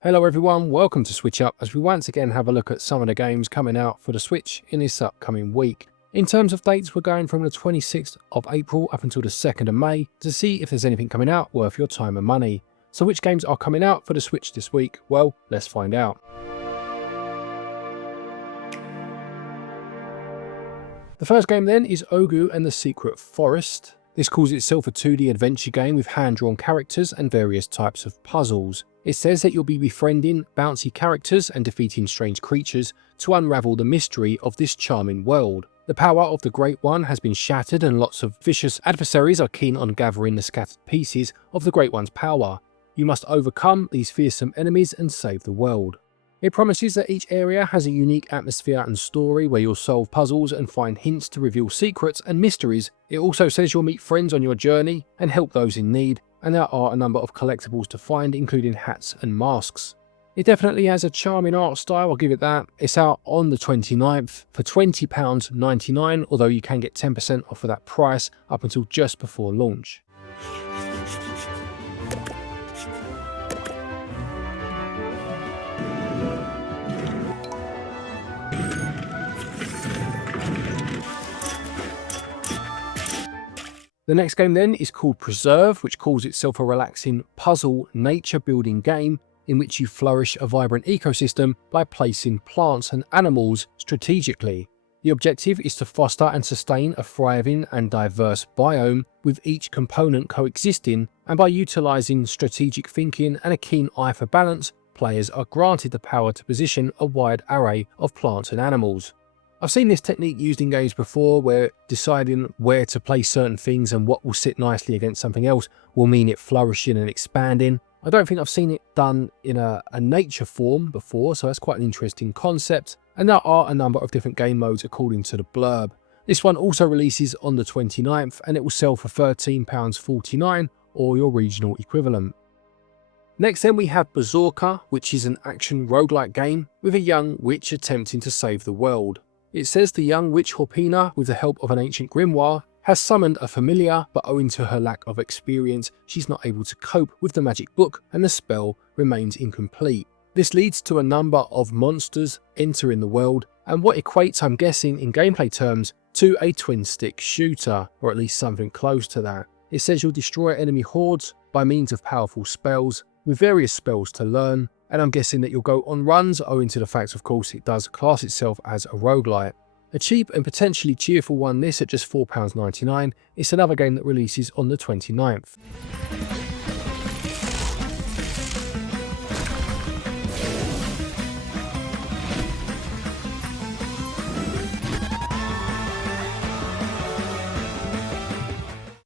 Hello everyone, welcome to SwitchUp as we once again have a look at some of the games coming out for the Switch in this upcoming week. In terms of dates, we're going from the 26th of April up until the 2nd of May to see if there's anything coming out worth your time and money. So which games are coming out for the Switch this week? Well, let's find out. The first game then is Ogu and the Secret Forest. This calls itself a 2D adventure game with hand-drawn characters and various types of puzzles. It says that you'll be befriending bouncy characters and defeating strange creatures to unravel the mystery of this charming world. The power of the Great One has been shattered and lots of vicious adversaries are keen on gathering the scattered pieces of the Great One's power. You must overcome these fearsome enemies and save the world. It promises that each area has a unique atmosphere and story where you'll solve puzzles and find hints to reveal secrets and mysteries. It also says you'll meet friends on your journey and help those in need, and there are a number of collectibles to find, including hats and masks. It definitely has a charming art style, I'll give it that. It's out on the 29th for £20.99, although you can get 10% off of that price up until just before launch. The next game then is called Preserve, which calls itself a relaxing puzzle nature building game in which you flourish a vibrant ecosystem by placing plants and animals strategically. The objective is to foster and sustain a thriving and diverse biome with each component coexisting, and by utilising strategic thinking and a keen eye for balance, players are granted the power to position a wide array of plants and animals. I've seen this technique used in games before where deciding where to place certain things and what will sit nicely against something else will mean it flourishing and expanding. I don't think I've seen it done in a nature form before, so that's quite an interesting concept. And there are a number of different game modes according to the blurb. This one also releases on the 29th and it will sell for £13.49 or your regional equivalent. Next then we have Bosorka, which is an action roguelike game with a young witch attempting to save the world. It says the young witch Horpina, with the help of an ancient grimoire, has summoned a familiar, but owing to her lack of experience, she's not able to cope with the magic book and the spell remains incomplete. This leads to a number of monsters entering the world and what equates, I'm guessing in gameplay terms, to a twin-stick shooter, or at least something close to that. It says you'll destroy enemy hordes by means of powerful spells, with various spells to learn, and I'm guessing that you'll go on runs owing to the fact, of course, it does class itself as a roguelite. A cheap and potentially cheerful one, this at just £4.99. It's another game that releases on the 29th.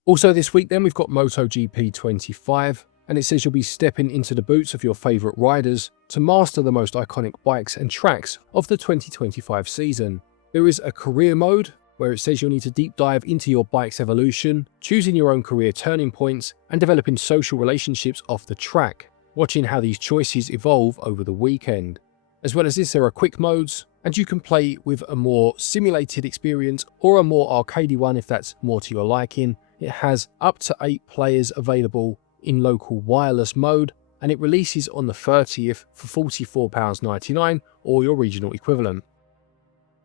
Also this week then we've got MotoGP 25. And it says you'll be stepping into the boots of your favourite riders to master the most iconic bikes and tracks of the 2025 season. There is a career mode where it says you'll need to deep dive into your bike's evolution, choosing your own career turning points and developing social relationships off the track, watching how these choices evolve over the weekend. As well as this, there are quick modes and you can play with a more simulated experience or a more arcadey one if that's more to your liking. It has up to 8 players available in local wireless mode, and it releases on the 30th for £44.99 or your regional equivalent.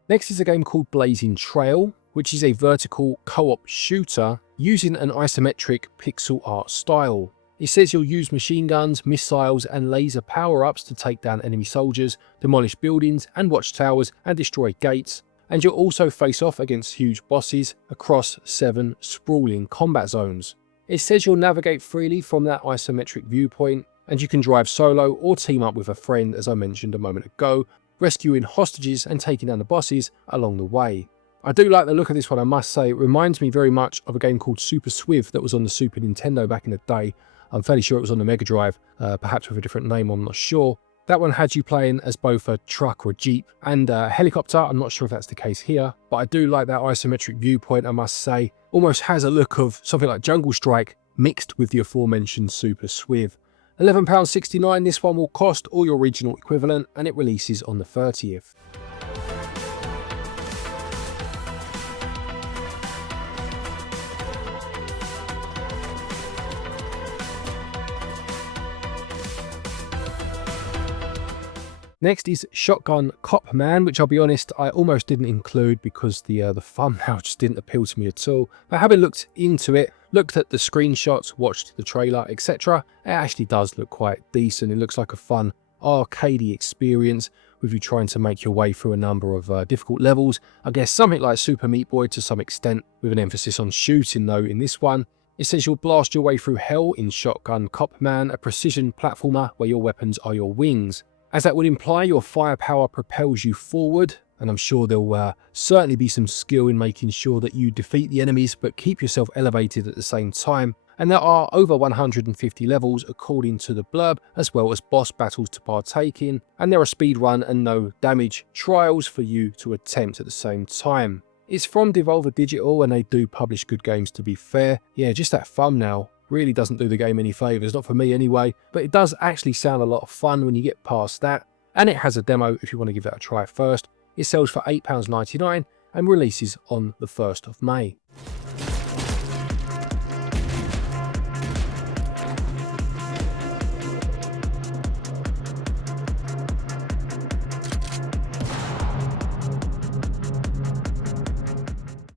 Next is a game called Blazing Trail, which is a vertical co-op shooter using an isometric pixel art style. It says you'll use machine guns, missiles and laser power-ups to take down enemy soldiers, demolish buildings and watchtowers and destroy gates, and you'll also face off against huge bosses across 7 sprawling combat zones. It says you'll navigate freely from that isometric viewpoint, and you can drive solo or team up with a friend, as I mentioned a moment ago, rescuing hostages and taking down the bosses along the way. I do like the look of this one, I must say. It reminds me very much of a game called Super Swift that was on the Super Nintendo back in the day. I'm fairly sure it was on the Mega Drive, perhaps with a different name, I'm not sure. That one had you playing as both a truck or a jeep and a helicopter. I'm not sure if that's the case here, but I do like that isometric viewpoint, I must say. Almost has a look of something like Jungle Strike mixed with the aforementioned Super Swift. £11.69 this one will cost, or your regional equivalent, and it releases on the 30th. Next is Shotgun Cop Man, which I'll be honest, I almost didn't include because the thumbnail just didn't appeal to me at all. But having looked into it, looked at the screenshots, watched the trailer, etc., it actually does look quite decent. It looks like a fun arcadey experience with you trying to make your way through a number of difficult levels. I guess something like Super Meat Boy to some extent, with an emphasis on shooting though in this one. It says you'll blast your way through hell in Shotgun Cop Man, a precision platformer where your weapons are your wings. As that would imply, your firepower propels you forward, and I'm sure there'll certainly be some skill in making sure that you defeat the enemies but keep yourself elevated at the same time. And there are over 150 levels according to the blurb, as well as boss battles to partake in, and there are speedrun and no damage trials for you to attempt at the same time. It's from Devolver Digital and they do publish good games, to be fair. Yeah, just that thumbnail really doesn't do the game any favours, not for me anyway, but it does actually sound a lot of fun when you get past that, and it has a demo if you want to give that a try first. It sells for £8.99 and releases on the 1st of May.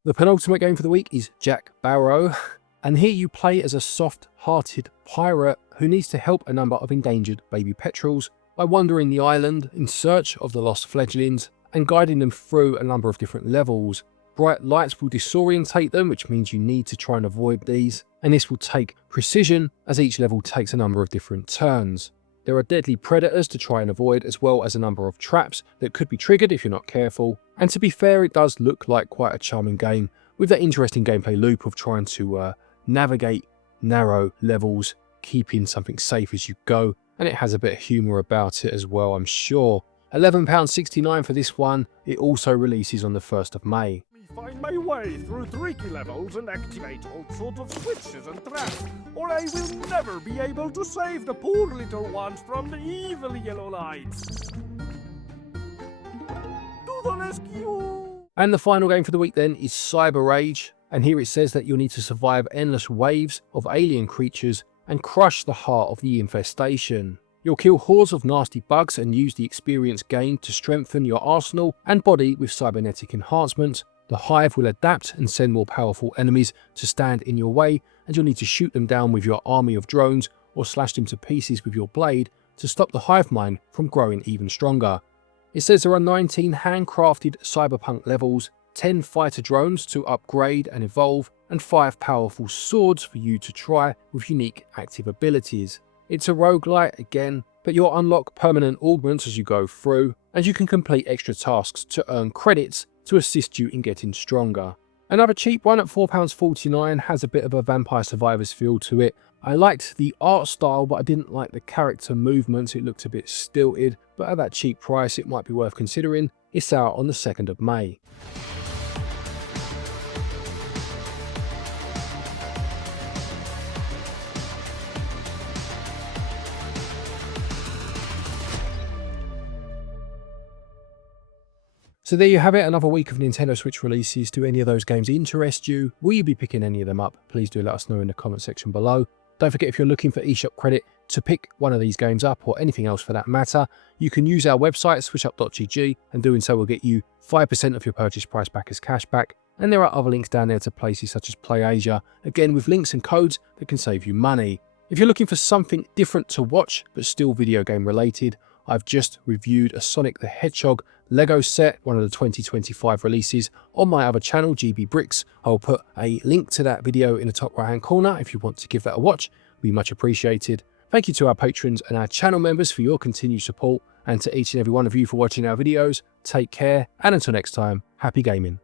The penultimate game for the week is Jack Barau, and here you play as a soft-hearted pirate who needs to help a number of endangered baby petrels by wandering the island in search of the lost fledglings and guiding them through a number of different levels. Bright lights will disorientate them, which means you need to try and avoid these, and this will take precision as each level takes a number of different turns. There are deadly predators to try and avoid, as well as a number of traps that could be triggered if you're not careful. And to be fair, it does look like quite a charming game, with that interesting gameplay loop of trying to navigate narrow levels, keeping something safe as you go, and it has a bit of humour about it as well, I'm sure. £11.69 for this one. It also releases on the 1st of May. Find my way through tricky levels and activate all sorts of switches and traps, or I will never be able to save the poor little ones from the evil yellow lights. To the rescue! And the final game for the week then is CybeRage, and here it says that you'll need to survive endless waves of alien creatures and crush the heart of the infestation. You'll kill hordes of nasty bugs and use the experience gained to strengthen your arsenal and body with cybernetic enhancement. The hive will adapt and send more powerful enemies to stand in your way, and you'll need to shoot them down with your army of drones or slash them to pieces with your blade to stop the hive mind from growing even stronger. It says there are 19 handcrafted cyberpunk levels, 10 fighter drones to upgrade and evolve, and 5 powerful swords for you to try with unique active abilities. It's a roguelite again, but you'll unlock permanent augments as you go through, and you can complete extra tasks to earn credits to assist you in getting stronger. Another cheap one at £4.49 has a bit of a Vampire Survivors feel to it. I liked the art style, but I didn't like the character movements. It looked a bit stilted, but at that cheap price it might be worth considering. It's out on the 2nd of May. So there you have it, another week of Nintendo Switch releases. Do any of those games interest you? Will you be picking any of them up? Please do let us know in the comment section below. Don't forget, if you're looking for eShop credit to pick one of these games up, or anything else for that matter, you can use our website, switchup.gg, and doing so will get you 5% of your purchase price back as cashback. And there are other links down there to places such as PlayAsia, again with links and codes that can save you money. If you're looking for something different to watch, but still video game related, I've just reviewed a Sonic the Hedgehog Lego set, one of the 2025 releases, on my other channel, GB Bricks. I'll put a link to that video in the top right hand corner if you want to give that a watch. It'd be much appreciated. Thank you to our patrons and our channel members for your continued support, and to each and every one of you for watching our videos. Take care, and until next time, happy gaming.